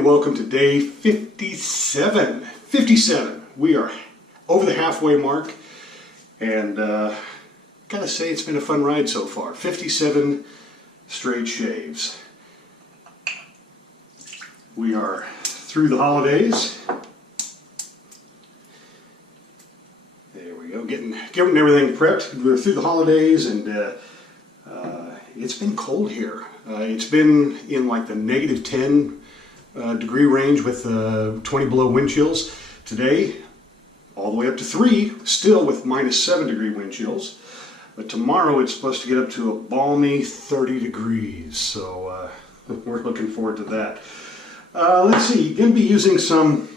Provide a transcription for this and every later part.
and welcome to day 57. 57. We are over the halfway mark, and gotta say it's been a fun ride so far. 57 straight shaves. We are through the holidays. There we go, getting everything prepped. We're through the holidays, and it's been cold here. It's been in like the negative 10 degree range with 20 below wind chills. Today, all the way up to 3, still with minus 7 degree wind chills. But tomorrow it's supposed to get up to a balmy 30 degrees. So we're looking forward to that. Let's see, going to be using some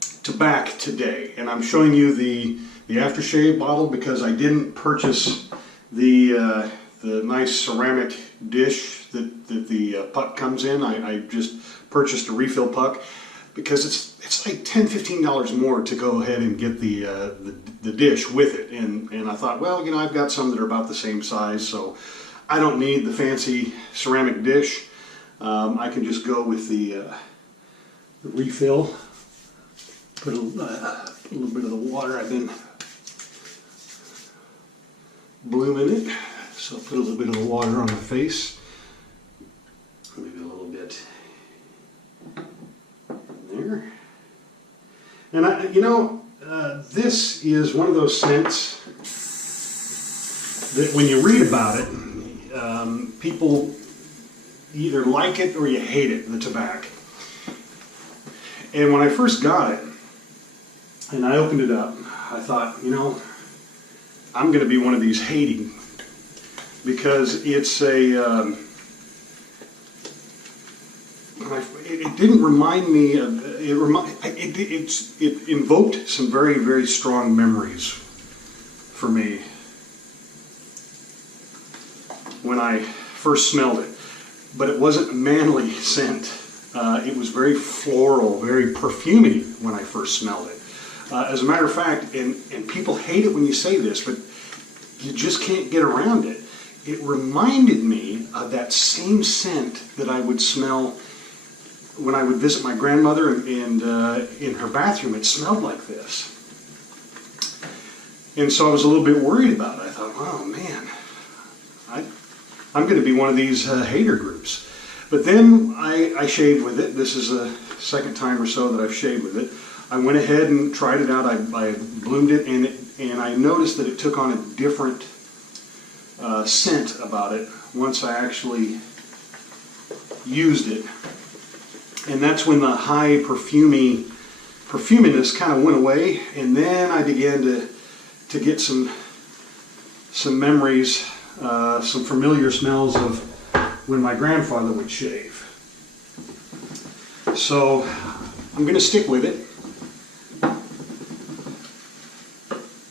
Tabac today. And I'm showing you the aftershave bottle because I didn't purchase the nice ceramic dish that the puck comes in. I just purchased a refill puck because it's like $10–15 more to go ahead and get the dish with it. And I thought, well, you know, I've got some that are about the same size, so I don't need the fancy ceramic dish. I can just go with the refill. Put a little bit of the water. I've been blooming it. So I'll put a little bit of the water on my face, maybe a little bit there. And this is one of those scents that when you read about it, people either like it or you hate it, the Tabac. And when I first got it, and I opened it up, I thought, you know, I'm going to be one of these hating, because it's a, it didn't remind me of, it invoked some very, very strong memories for me when I first smelled it. But it wasn't a manly scent. It was very floral, very perfumey when I first smelled it. As a matter of fact, and people hate it when you say this, but you just can't get around it. It reminded me of that same scent that I would smell when I would visit my grandmother, and in her bathroom it smelled like this. And so I was a little bit worried about it. I thought, oh man, I'm going to be one of these hater groups. But then I shaved with it. This is the second time or so that I've shaved with it. I went ahead and tried it out. I bloomed it, and I noticed that it took on a different scent about it once I actually used it. And that's when the high perfuminess kind of went away, and then I began to get some memories, some familiar smells of when my grandfather would shave. So I'm going to stick with it.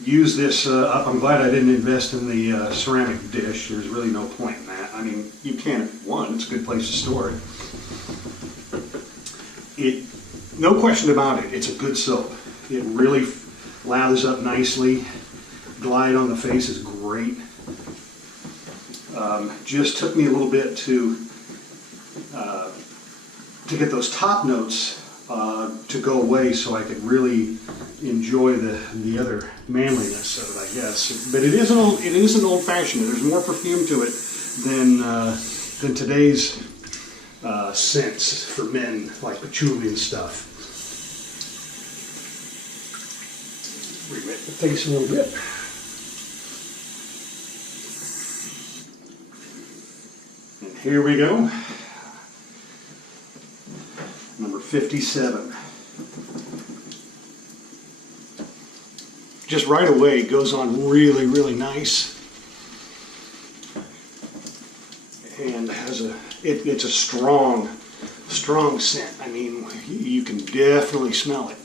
Use this up. I'm glad I didn't invest in the ceramic dish. There's really no point in that. I mean, you can if you want. It's a good place to store it. No question about it, it's a good soap. It really lathers up nicely. Glide on the face is great. Just took me a little bit to get those top notes to go away, so I could really enjoy the other manliness of it, I guess. But it is an old-fashioned. There's more perfume to it than today's scents for men, like patchouli and stuff. Remit the face a little bit. And here we go. Number 57. Just right away, it goes on really, really nice. And has it's a strong scent. I mean, you can definitely smell it.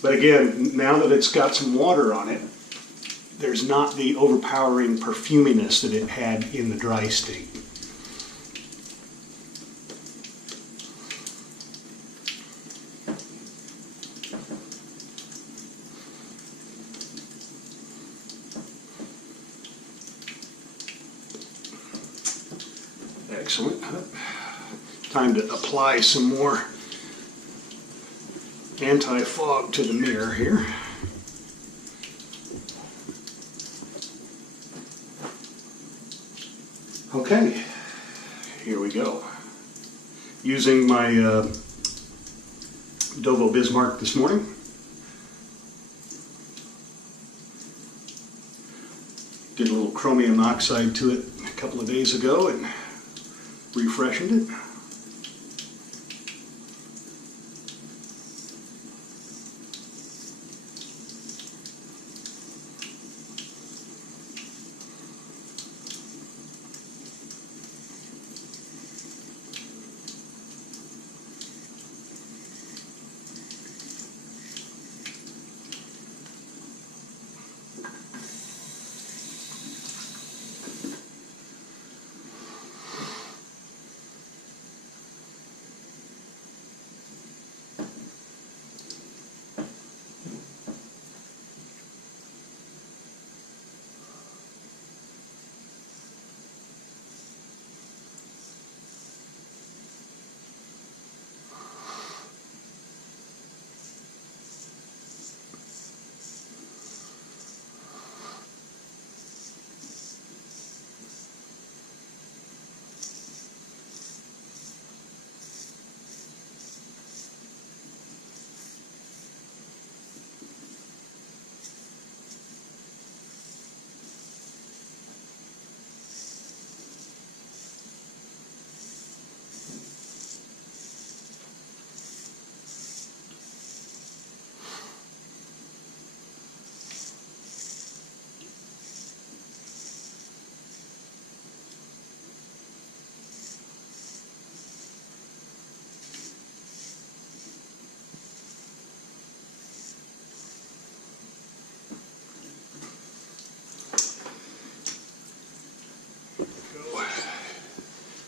But again, now that it's got some water on it, there's not the overpowering perfuminess that it had in the dry state. Excellent. Time to apply some more anti-fog to the mirror here. Okay, here we go. Using my Dovo Bismark this morning. Did a little chromium oxide to it a couple of days ago and refreshened it.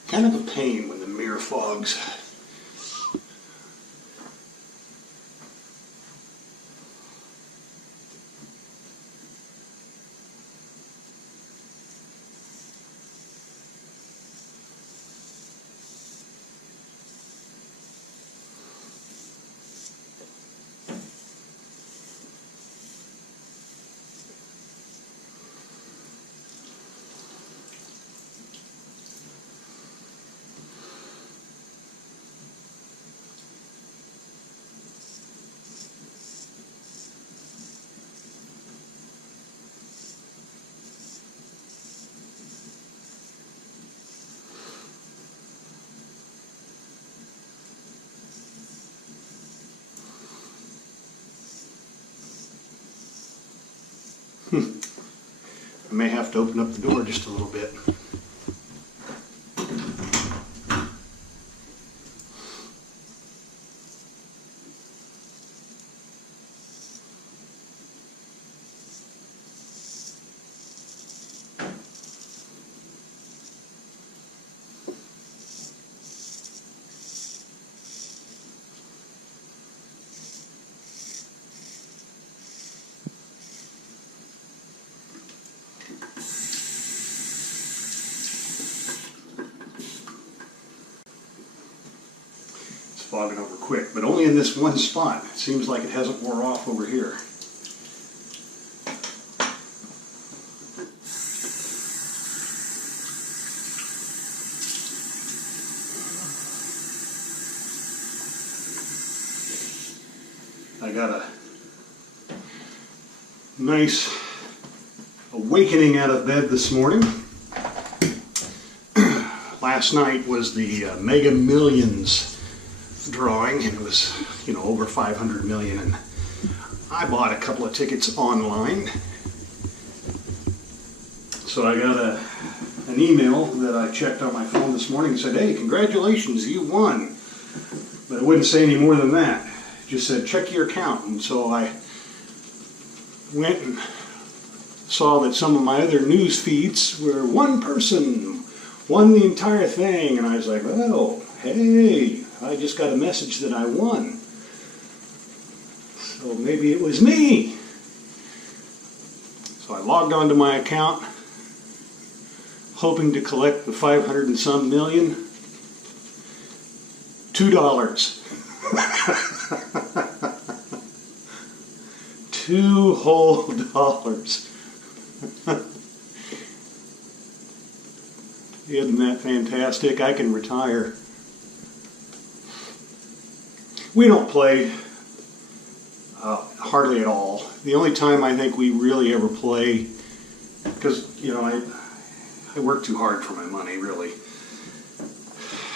Kind of a pain when the mirror fogs. I may have to open up the door just a little bit. Fogging over quick, but only in this one spot. It seems like it hasn't wore off over here. I got a nice awakening out of bed this morning. Last night was the Mega Millions drawing, and it was, over 500 million, and I bought a couple of tickets online. So I got an email that I checked on my phone this morning and said, hey, congratulations, you won. But it wouldn't say any more than that. It just said, check your account. And so I went and saw that some of my other news feeds were one person won the entire thing, and I was like, oh, hey, I just got a message that I won. So maybe it was me. So I logged onto my account, hoping to collect the 500 and some million. $2. $2 whole dollars. Isn't that fantastic? I can retire. We don't play hardly at all. The only time I think we really ever play, because you know I work too hard for my money, really,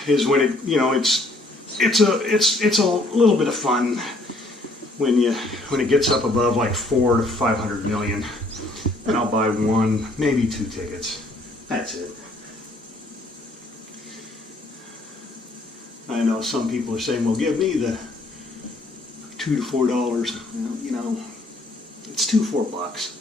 is when it's a little bit of fun when it gets up above like 400 to 500 million, and I'll buy one, maybe 2 tickets. That's it. I know some people are saying, well, give me the $2 to $4. Well, you know, it's $4.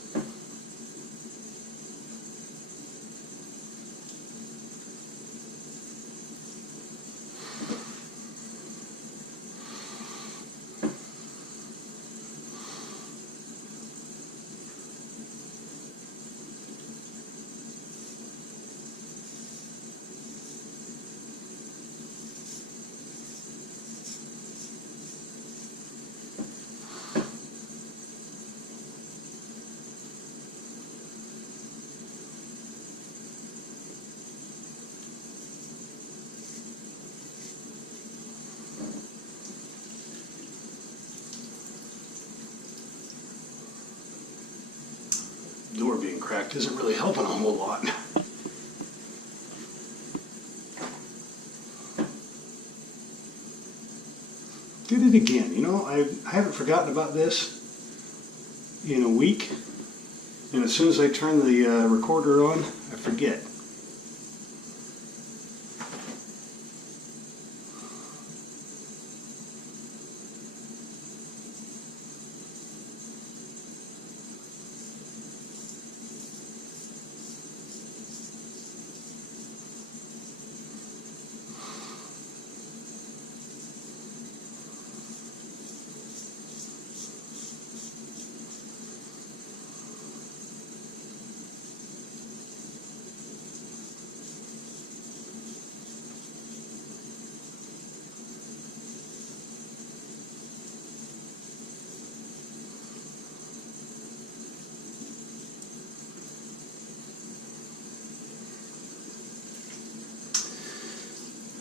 Door being cracked isn't really helping a whole lot. Did it again. You know, I haven't forgotten about this in a week, and as soon as I turn the recorder on, I forget.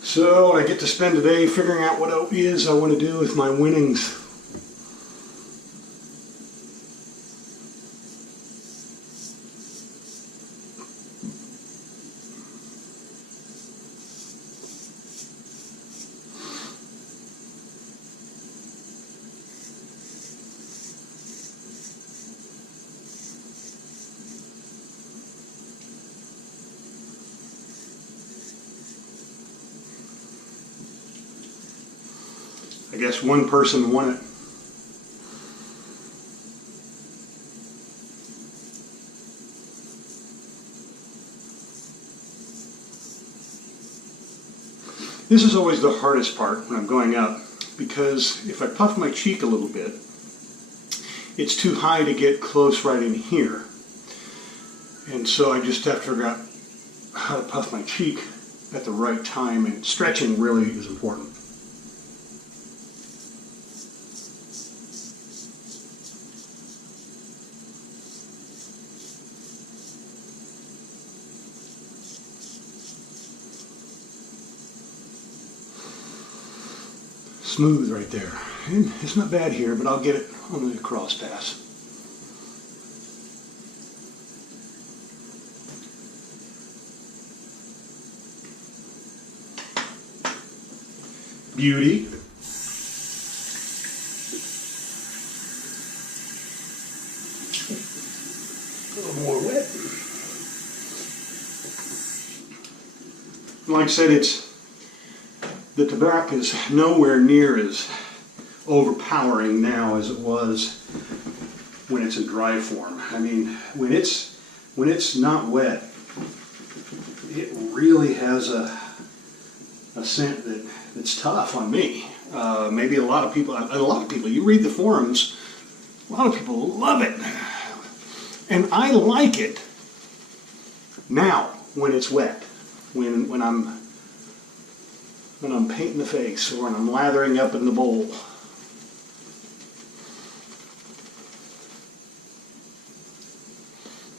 So I get to spend today figuring out what it is I want to do with my winnings. I guess one person won it. This is always the hardest part when I'm going up, because if I puff my cheek a little bit, it's too high to get close right in here. And so I just have to figure out how to puff my cheek at the right time, and stretching really is important. Smooth right there. And it's not bad here, but I'll get it on the cross pass. Beauty. A little more wet. Like I said, the Tabac is nowhere near as overpowering now as it was when it's in dry form. I mean, when it's not wet, it really has a scent that's tough on me. Maybe a lot of people, you read the forums, a lot of people love it. And I like it now. when it's wet, when I'm painting the face or when I'm lathering up in the bowl.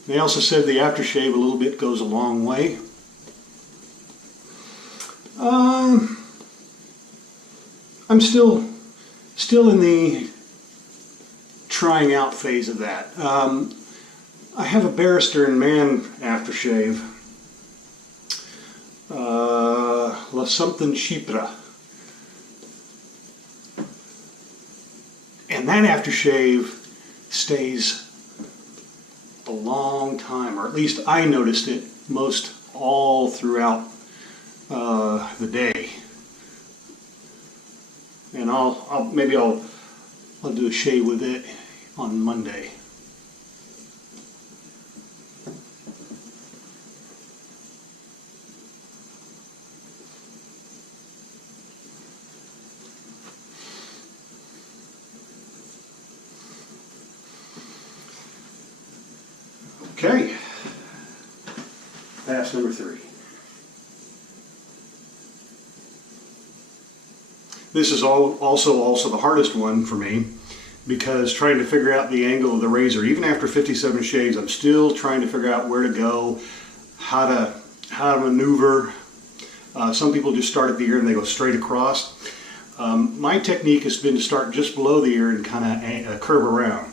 They also said the aftershave a little bit goes a long way. I'm still in the trying out phase of that. I have a Barrister and Man aftershave, La Something Chypre, and that aftershave stays a long time, or at least I noticed it most all throughout the day. And maybe I'll do a shave with it on Monday. Okay, pass number 3. This is also the hardest one for me, because trying to figure out the angle of the razor, even after 57 shaves, I'm still trying to figure out where to go, how to maneuver. Some people just start at the ear and they go straight across. My technique has been to start just below the ear and kind of curve around.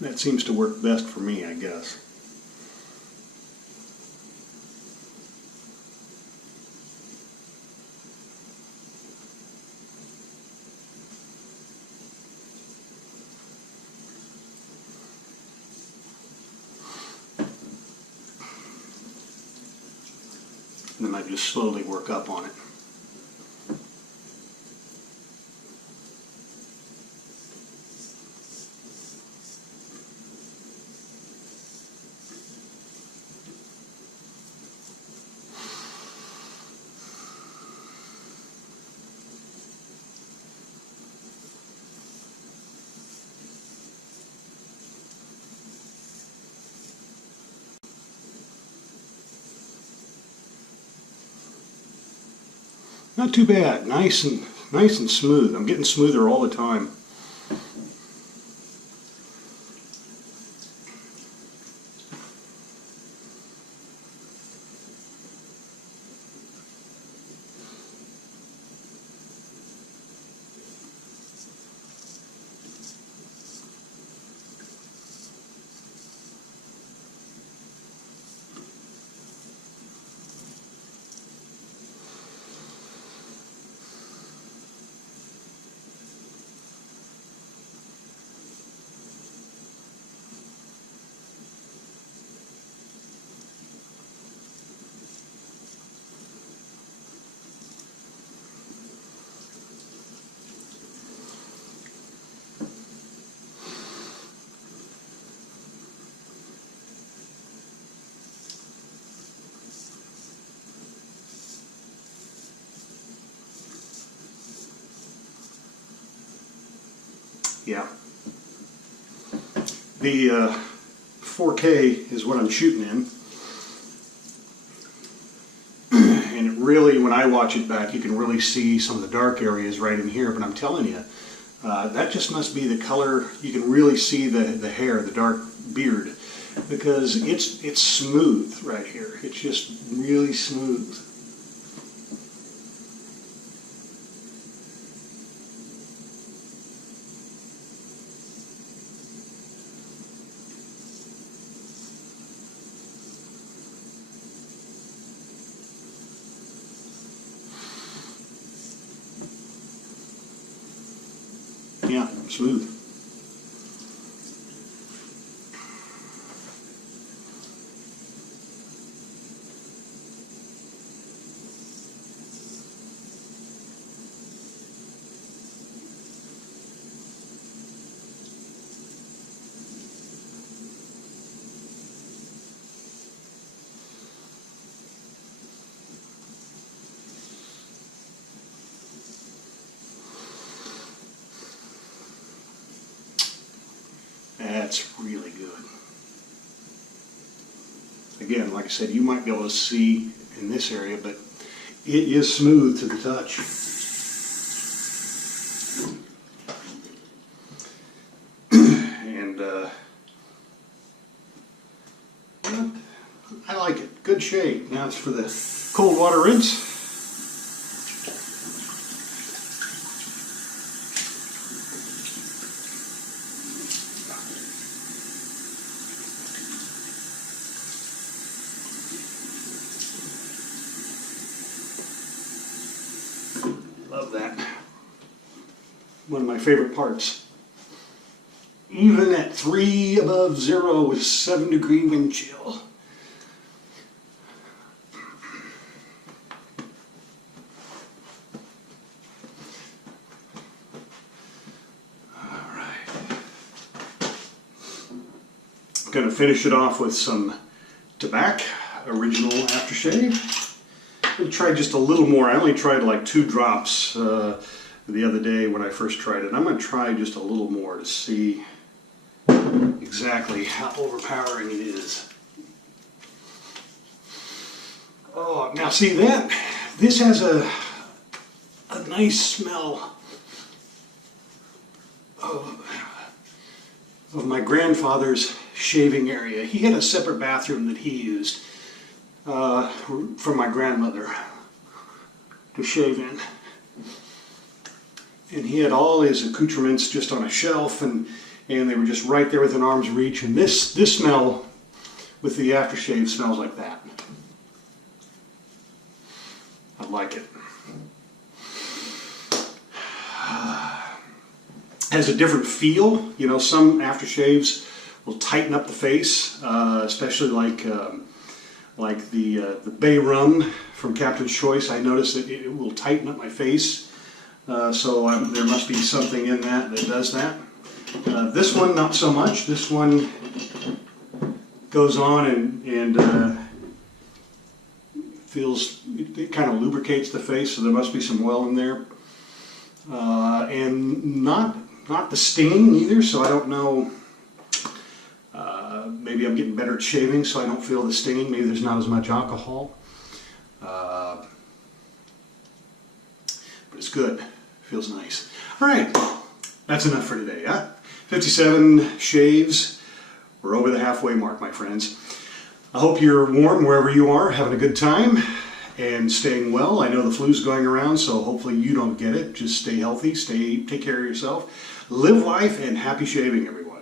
That seems to work best for me, I guess. And then I just slowly work up on it. Not too bad. Nice and smooth. I'm getting smoother all the time. Yeah. The 4K is what I'm shooting in. And it really, when I watch it back, you can really see some of the dark areas right in here. But I'm telling you, that just must be the color. You can really see the hair, the dark beard, because it's smooth right here. It's just really smooth. Yeah, smooth. That's really good. Again, like I said, you might be able to see in this area, but it is smooth to the touch. And I like it. Good shade. Now it's for the cold water rinse. Love that. One of my favorite parts. Even at 3 above 0 with 7-degree wind chill. Alright. I'm going to finish it off with some Tabac original aftershave. I'm going to try just a little more. I only tried like 2 drops the other day when I first tried it. I'm going to try just a little more to see exactly how overpowering it is. Oh, now see that? This has a nice smell of my grandfather's shaving area. He had a separate bathroom that he used for my grandmother to shave in. And he had all his accoutrements just on a shelf, and they were just right there within arm's reach. And this smell with the aftershave smells like that. I like it. Has a different feel. You know, some aftershaves will tighten up the face, especially like the Bay Rum from Captain's Choice. I noticed that it will tighten up my face. So there must be something in that does that. This one, not so much. This one goes on and feels, it kind of lubricates the face, so there must be some oil in there. And not the stinging either, so I don't know. Maybe I'm getting better at shaving, so I don't feel the stinging. Maybe there's not as much alcohol. But it's good. Feels nice. All right, that's enough for today, huh? 57 shaves. We're over the halfway mark, my friends. I hope you're warm wherever you are, having a good time, and staying well. I know the flu's going around, so hopefully you don't get it. Just stay healthy, take care of yourself, live life, and happy shaving, everyone.